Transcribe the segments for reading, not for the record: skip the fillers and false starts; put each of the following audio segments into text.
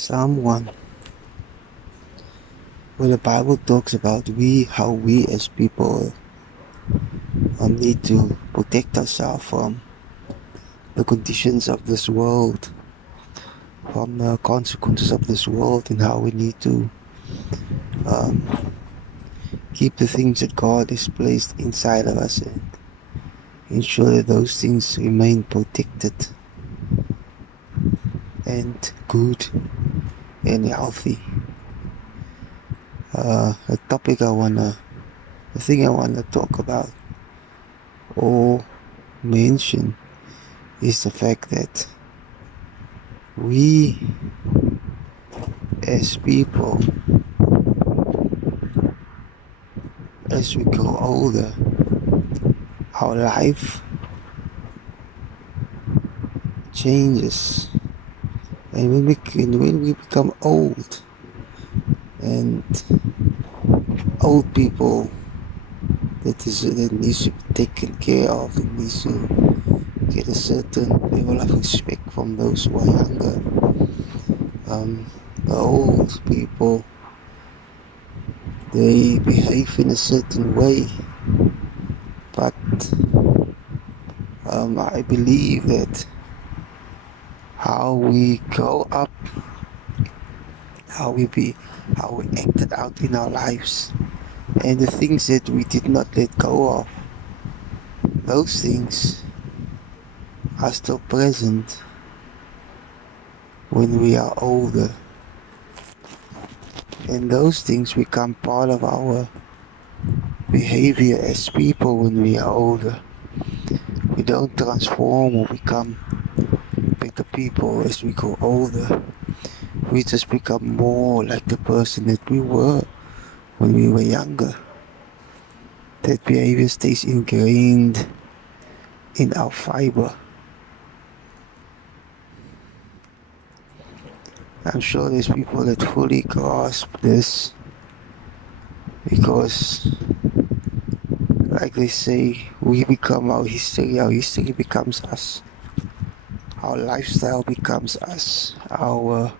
Psalm 1, where the Bible talks about how we as people need to protect ourselves from the conditions of this world, from the consequences of this world, and how we need to um, keep the things that God has placed inside of us and ensure that those things remain protected and good and healthy. The thing I wanna talk about or mention is the fact that we as people, as we grow older, our life changes, and when we become old, and old people that needs to be taken care of, that needs to get a certain level of respect from those who are younger. The old people, they behave in a certain way, but I believe that how we grow up, how we acted out in our lives, and the things that we did not let go of, those things are still present when we are older, and those things become part of our behavior as people when we are older. We don't transform or become better people as we grow older. We just become more like the person that we were when we were younger. That behavior stays ingrained in our fiber. I'm sure there's people that fully grasp this because, like they say, we become our history becomes us, our lifestyle becomes us, our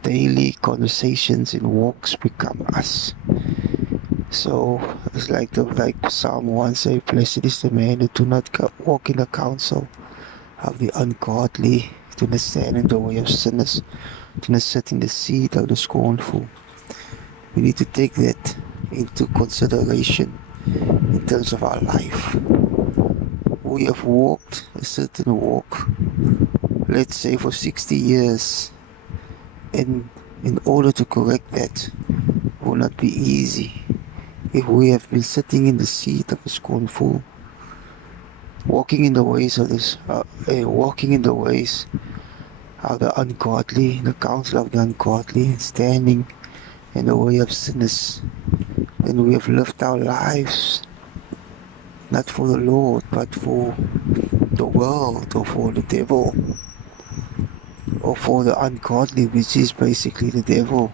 daily conversations and walks become us. So it's like Psalm 1 say, blessed is the man who do not walk in the counsel of the ungodly, do not stand in the way of sinners, do not sit in the seat of the scornful. We need to take that into consideration in terms of our life. We have walked a certain walk, let's say for 60 years, and in order to correct that will not be easy. If we have been sitting in the seat of the scornful, walking in the ways of the ungodly, the counsel of the ungodly, and standing in the way of sinners, and we have lived our lives not for the Lord, but for the world, or for the devil, or for the ungodly, which is basically the devil.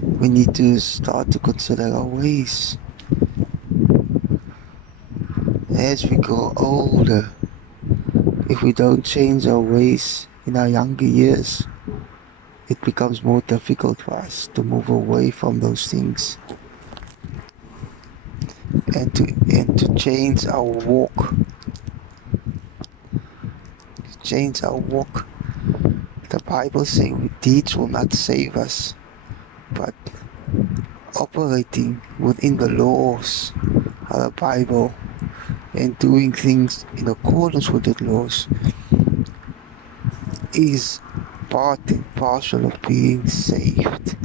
We need to start to consider our ways. As we grow older, if we don't change our ways in our younger years, it becomes more difficult for us to move away from those things and to change our walk. Change our walk. The Bible says deeds will not save us, but operating within the laws of the Bible and doing things in accordance with the laws is part and parcel of being saved.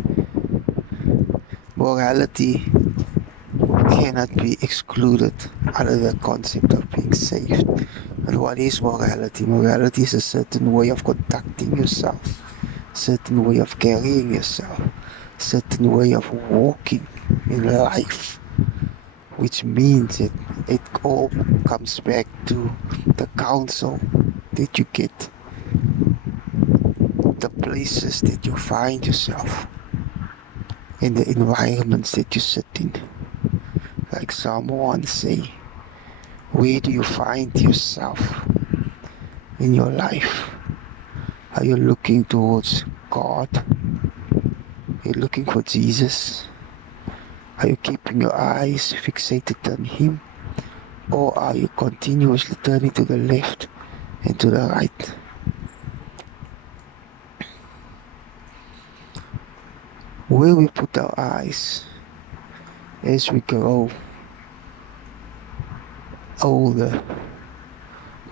Morality cannot be excluded out of the concept of being saved. And what is morality? Morality is a certain way of conducting yourself, certain way of carrying yourself, certain way of walking in life, which means that it all comes back to the counsel that you get, the places that you find yourself, and the environments that you sit in. Like Psalm 1 say, where do you find yourself in your life? Are you looking towards God? Are you looking for Jesus? Are you keeping your eyes fixated on Him? Or are you continuously turning to the left and to the right? Where we put our eyes as we grow older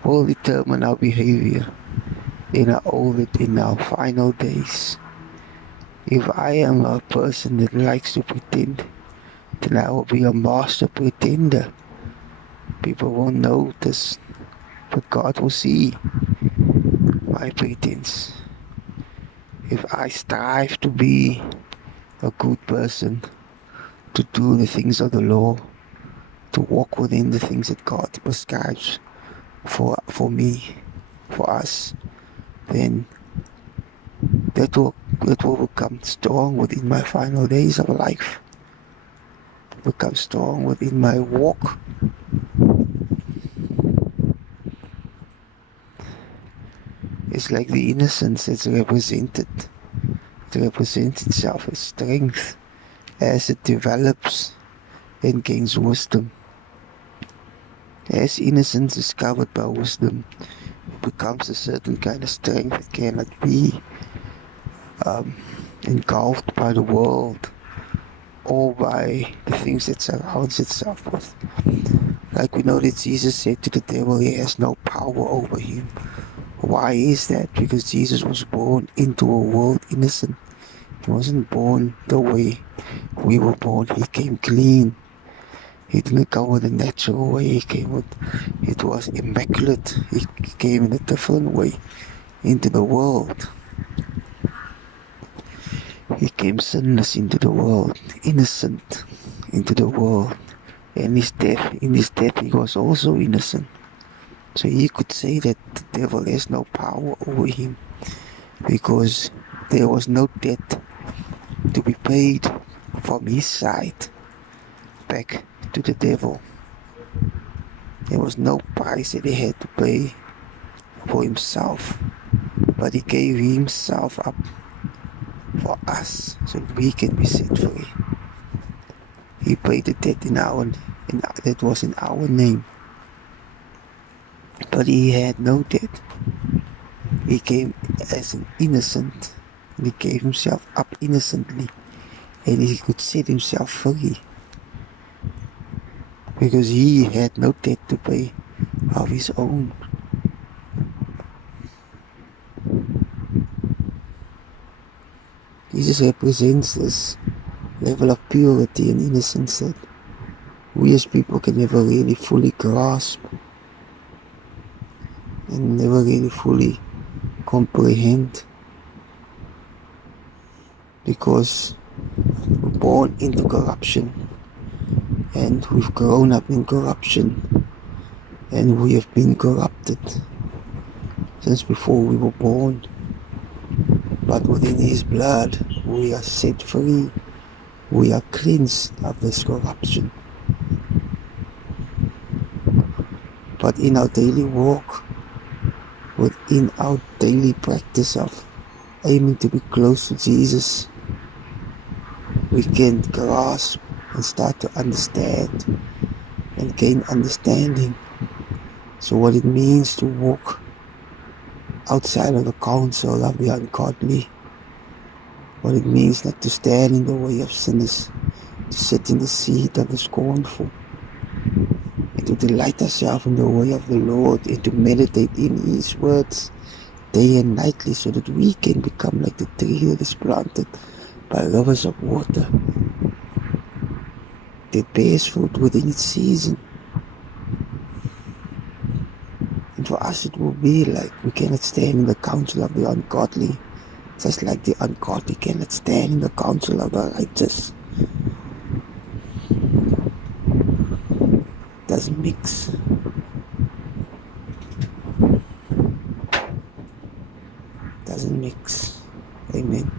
will determine our behavior in our final days. If I am a person that likes to pretend, then I will be a master pretender. People won't notice, but God will see my pretense. If I strive to be a good person, to do the things of the law, to walk within the things that God prescribes for me, for us, then that will become strong within my final days of life. Become strong within my walk. It's like the innocence that's represented. It represents itself as strength as it develops and gains wisdom. As innocence is covered by wisdom, it becomes a certain kind of strength that cannot be engulfed by the world or by the things it surrounds itself with. Like we know that Jesus said to the devil, he has no power over him. Why is that? Because Jesus was born into a world innocent. He wasn't born the way we were born. He came clean. He didn't come with a natural way. It was immaculate. He came in a different way into the world. He came sinless into the world, innocent into the world. And in his death, he was also innocent. So he could say that the devil has no power over him because there was no debt to be paid from his side back to the devil. There was no price that he had to pay for himself, but he gave himself up for us so that we can be set free. He paid the debt that was in our name, but he had no debt. He came as an innocent, and he gave himself up innocently, and he could set himself free because he had no debt to pay of his own. Jesus represents this level of purity and innocence that we as people can never really fully grasp and never really fully comprehend, because we're born into corruption and we've grown up in corruption and we have been corrupted since before we were born. But within his blood we are set free. We are cleansed of this corruption. But in our daily walk, within our daily practice of aiming to be close to Jesus, we can grasp and start to understand and gain understanding. So what it means to walk outside of the counsel of the ungodly, what it means not to stand in the way of sinners, to sit in the seat of the scornful, and to delight ourselves in the way of the Lord, and to meditate in his words day and nightly, so that we can become like the tree that is planted by rivers of water, that bears fruit within its season. And for us it will be like we cannot stand in the counsel of the ungodly, just like the ungodly cannot stand in the counsel of the righteous. Doesn't mix. Doesn't mix. Amen.